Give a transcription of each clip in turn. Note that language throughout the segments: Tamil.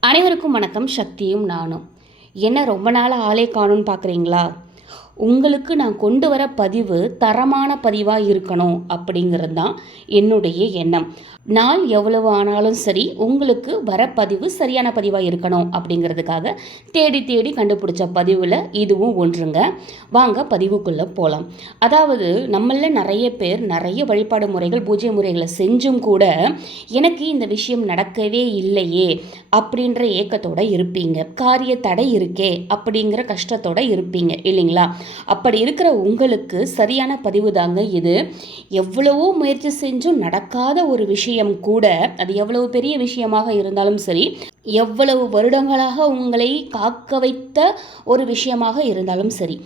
அனைவருக்கும் வணக்கம் சக்தியும் நானும். என்ன ரொம்ப நாள் ஆளே காணும்னு பார்க்குறீங்களா உங்களுக்கு நான் கொண்டு வர பதிவு தரமான பதிவாக இருக்கணும் அப்படிங்கிறது தான் என்னுடைய எண்ணம். நாள் எவ்வளவு ஆனாலும் சரி உங்களுக்கு வர பதிவு சரியான பதிவாக இருக்கணும் அப்படிங்கிறதுக்காக தேடி தேடி கண்டுபிடிச்ச பதிவில் இதுவும் ஒன்றுங்க. வாங்க பதிவுக்குள்ளே போகலாம் அதாவது நம்மள நிறைய பேர் நிறைய வழிபாடு முறைகள் பூஜை முறைகளை செஞ்சும் கூட எனக்கு இந்த விஷயம் நடக்கவே இல்லையே அப்படின்ற ஏக்கத்தோட இருப்பீங்க. காரிய தடை இருக்கே அப்படிங்கிற கஷ்டத்தோட இருப்பீங்க இல்லைங்களா? அப்படி இருக்கிற உங்களுக்கு சரியான பதிவு தாங்க இது. எவ்வளவோ முயற்சி செஞ்சும் நடக்காத ஒரு விஷயம் கூட அது எவ்வளவு பெரிய விஷயமாக இருந்தாலும் சரி எவ்வளவு வருடங்களாக உங்களை காக்க வைத்த ஒரு விஷயமாக இருந்தாலும் சரி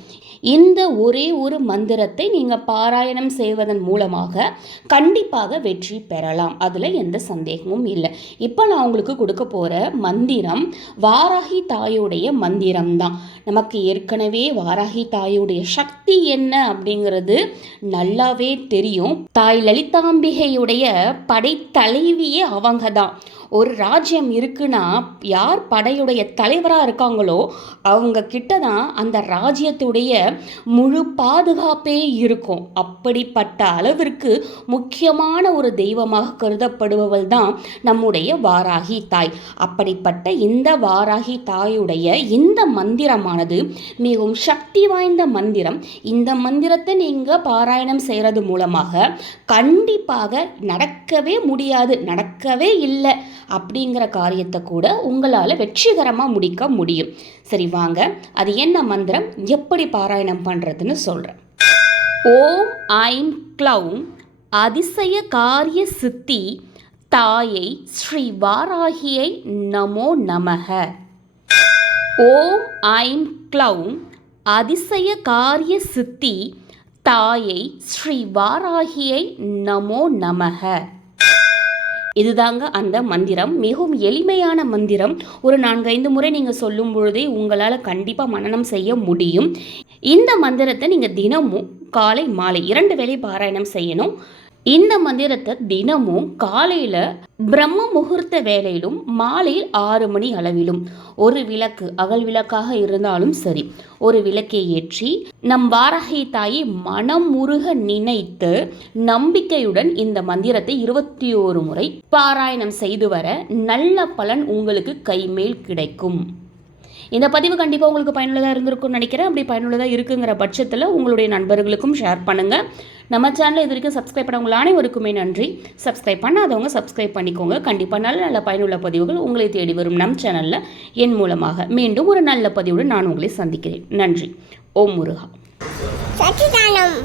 இந்த ஒரே ஒரு மந்திரத்தை நீங்கள் பாராயணம் செய்வதன் மூலமாக கண்டிப்பாக வெற்றி பெறலாம். அதில் எந்த சந்தேகமும் இல்லை. இப்போ நான் உங்களுக்கு கொடுக்க போகிற மந்திரம் வாராகி தாயோடைய மந்திரம் தான் நமக்கு ஏற்கனவே வாராகி தாய் தாயுடைய சக்தி என்ன அப்படிங்கிறது நல்லாவே தெரியும். தாய் லலிதாம்பிகையுடைய படைத்தலைவியே அவங்க தான் ஒரு ராஜ்யம் இருக்குன்னா யார் படையுடைய தலைவராக இருக்காங்களோ அவங்க கிட்ட தான் அந்த ராஜ்யத்துடைய முழு பாதுகாப்பே இருக்கும். அப்படிப்பட்ட அளவிற்கு முக்கியமான ஒரு தெய்வமாக கருதப்படுபவள் தான் நம்முடைய வாராகி தாய். அப்படிப்பட்ட இந்த வாராகி தாயுடைய இந்த மந்திரமானது மிகவும் சக்தி வாய்ந்த மந்திரம். இந்த மந்திரத்தை நீங்கள் பாராயணம் செய்கிறது மூலமாக கண்டிப்பாக நடக்கவே முடியாது நடக்கவே இல்லை. அப்படிங்கிற காரியத்தை கூட உங்களால் வெற்றிகரமாக முடிக்க முடியும். சரி வாங்க. அது என்ன மந்திரம்? எப்படி பாராயணம் பண்ணுறதுன்னு சொல்கிறேன் ஓம் ஐம் க்ளௌம் அதிசய காரிய சித்தி தாயை ஸ்ரீ வாராகியை நமோ நமக. ஓம் ஐம் க்ளௌம் அதிசய காரிய சித்தி தாயை ஸ்ரீ வாராகியை நமோ நமக. இதுதாங்க அந்த மந்திரம். மிகவும் எளிமையான மந்திரம். ஒரு நான்கைந்து முறை நீங்கள் சொல்லும் பொழுதே உங்களால் கண்டிப்பாக மனநம் செய்ய முடியும். இந்த மந்திரத்தை நீங்கள் தினமும் காலை மாலை இரண்டு வேளை பாராயணம் செய்யணும். இந்த மந்திரத்தை தினமும் காலையில் பிரம்ம முகூர்த்த வேலையிலும் மாலையில் ஆறு மணி அளவிலும். ஒரு விளக்கு அகல் விளக்காக இருந்தாலும் சரி ஒரு விளக்கை ஏற்றி நம் வாரகை தாயை மனம் முருக நினைத்து நம்பிக்கையுடன் இந்த மந்திரத்தை இருபத்தி ஓரு முறை பாராயணம் செய்து வர நல்ல பலன் உங்களுக்கு கைமேல் கிடைக்கும். இந்த பதிவு கண்டிப்பாக உங்களுக்கு பயனுள்ளதாக இருந்திருக்கும்னு நினைக்கிறேன். அப்படி பயனுள்ளதாக இருக்குங்கிற பட்சத்தில் உங்களுடைய நண்பர்களுக்கும் ஷேர் பண்ணுங்கள் நம்ம சேனலில் இது வரைக்கும் சப்ஸ்கிரைப் பண்ணவங்க அனைவருக்குமே நன்றி. சப்ஸ்கிரைப் பண்ணாதவங்க சப்ஸ்கிரைப் பண்ணிக்கோங்க. கண்டிப்பாக நல்ல நல்ல பயனுள்ள பதிவுகள் உங்களை தேடி வரும் நம் சேனலில் என் மூலமாக மீண்டும் ஒரு நல்ல பதிவுடன் நான் உங்களை சந்திக்கிறேன். நன்றி. ஓம் முருகா. சச்சிதானம்.